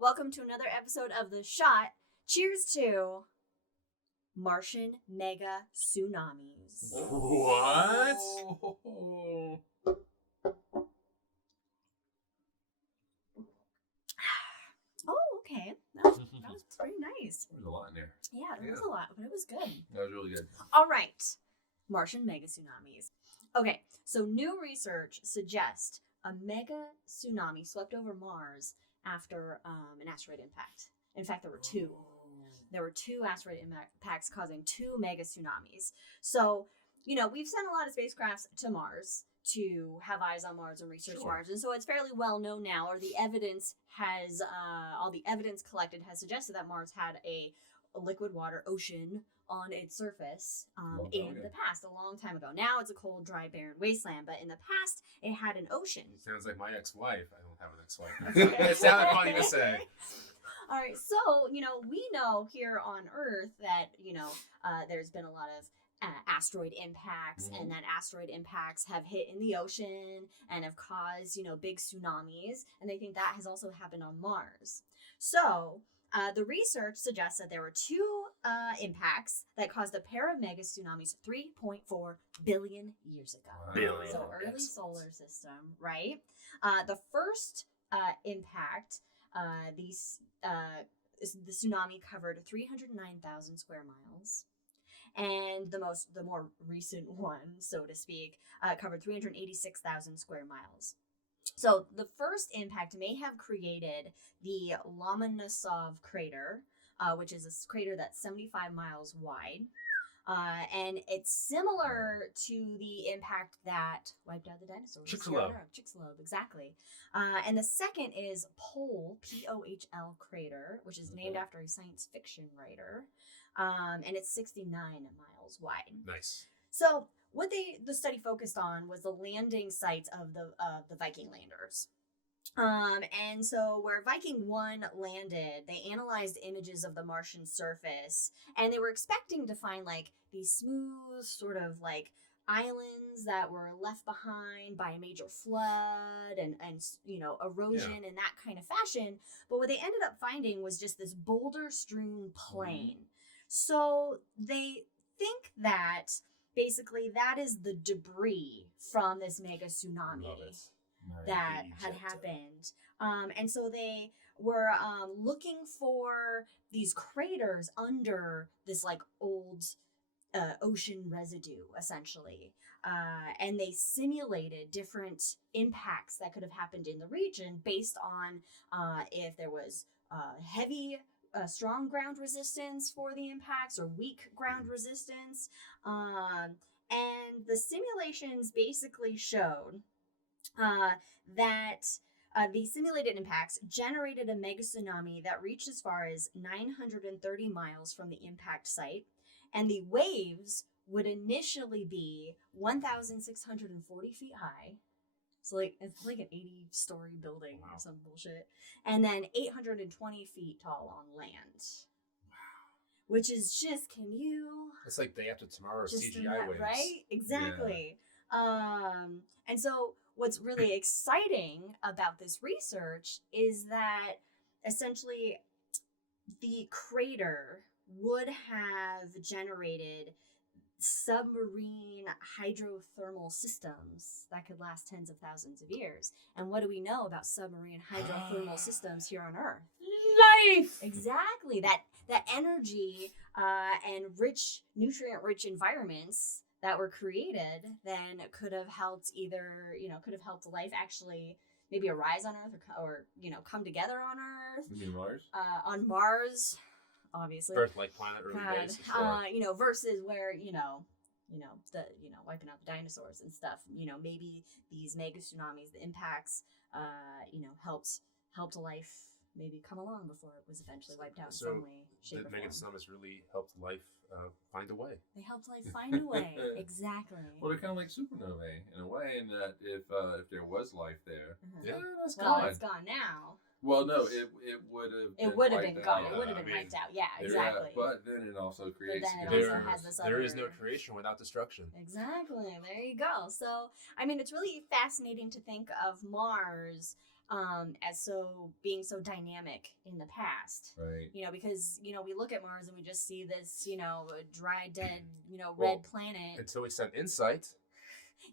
Welcome to another episode of The Shot. Cheers to Martian mega tsunamis. What? Oh, okay. That was pretty nice. There's a lot in there. Yeah, there was a lot, but it was good. That was really good. All right. Martian mega tsunamis. Okay, so new research suggests a mega tsunami swept over Mars after an asteroid impact. In fact, there were two. There were two asteroid impacts causing two mega tsunamis. So, we've sent a lot of spacecrafts to Mars to have eyes on Mars and research Mars. And so it's fairly well known now, or the evidence has, all the evidence collected has suggested that Mars had a liquid water ocean on its surface in the past, a long time ago. Now it's a cold, dry, barren wasteland, but in the past, it had an ocean. Sounds like my ex-wife. I don't have an ex-wife. It sounded funny to say. All right, so, we know here on Earth that, there's been a lot of asteroid impacts, and that asteroid impacts have hit in the ocean and have caused, big tsunamis, and they think that has also happened on Mars. So, the research suggests that there were two impacts that caused a pair of mega tsunamis 3.4 billion years ago. Wow. So early solar system, right? The first impact, the tsunami covered 309,000 square miles. And the more recent one, so to speak, covered 386,000 square miles. So the first impact may have created the Lomonosov crater, which is a crater that's 75 miles wide. And it's similar to the impact that wiped out the dinosaurs. Chicxulub, exactly. And the second is Pol, P-O-H-L crater, which is named after a science fiction writer. And it's 69 miles wide. Nice. So what the study focused on was the landing sites of the Viking landers. And so where Viking 1 landed, they analyzed images of the Martian surface, and they were expecting to find like these smooth sort of like islands that were left behind by a major flood and erosion in that kind of fashion. But what they ended up finding was just this boulder-strewn plain. So they think that basically that is the debris from this mega tsunami that had happened. And so they were looking for these craters under this like old ocean residue, essentially. And they simulated different impacts that could have happened in the region based on if there was heavy strong ground resistance for the impacts or weak ground resistance. And the simulations basically showed that the simulated impacts generated a mega tsunami that reached as far as 930 miles from the impact site. And the waves would initially be 1,640 feet high. So it's like an 80-story building or some bullshit. And then 820 feet tall on land. Wow. Which is just, It's like Day After Tomorrow CGI waves. Right? Exactly. Yeah. And so what's really exciting about this research is that essentially the crater would have generated submarine hydrothermal systems that could last tens of thousands of years. And what do we know about submarine hydrothermal systems here on Earth? Life! Exactly. That energy and nutrient-rich environments that were created then could have helped life actually maybe arise on Earth or come together on Earth. You mean Mars? On Mars. Obviously, Earth-like planet, early days. Sure. Versus where wiping out the dinosaurs and stuff. Maybe these mega tsunamis, the impacts, helped life maybe come along before it was eventually wiped out in some way, shape, or form. The mega tsunamis really helped life find a way. They helped life find a way. Exactly. Well, they're kind of like supernovae in a way, in that if there was life there, that's gone. Well, it's gone now. Well, no, it would have. It would have been gone. It would have been wiped out. Yeah, exactly. Yeah, but then it also creates. There is no creation without destruction. Exactly. There you go. So, it's really fascinating to think of Mars as being so dynamic in the past. Right. You know, because, you know, we look at Mars and we just see this, you know, dry, dead, you know, red planet. Until we sent InSight.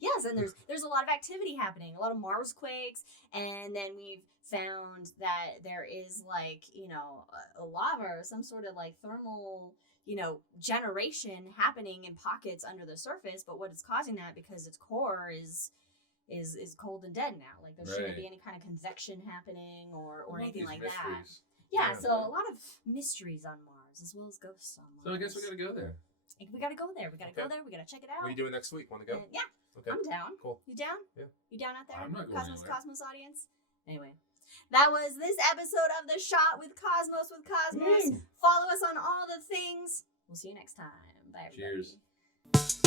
Yes, and there's a lot of activity happening, a lot of Mars quakes, and then we've found that there is, like, you know, a lava or some sort of, like, thermal, you know, generation happening in pockets under the surface. But what is causing that, because its core is cold and dead now. Like, there shouldn't be any kind of convection happening or anything like mysteries. that. Yeah, so a lot of mysteries on Mars as well as ghosts on Mars. So I guess we gotta go there. We gotta go there. We gotta go there. We gotta check it out. What are you doing next week? Want to go? Yeah. Okay. I'm down. Cool. You down? Yeah. You down out there? I'm not going anywhere. Cosmos audience? Anyway. That was this episode of The Shot with Cosmos. Follow us on all the things. We'll see you next time. Bye, everybody. Cheers.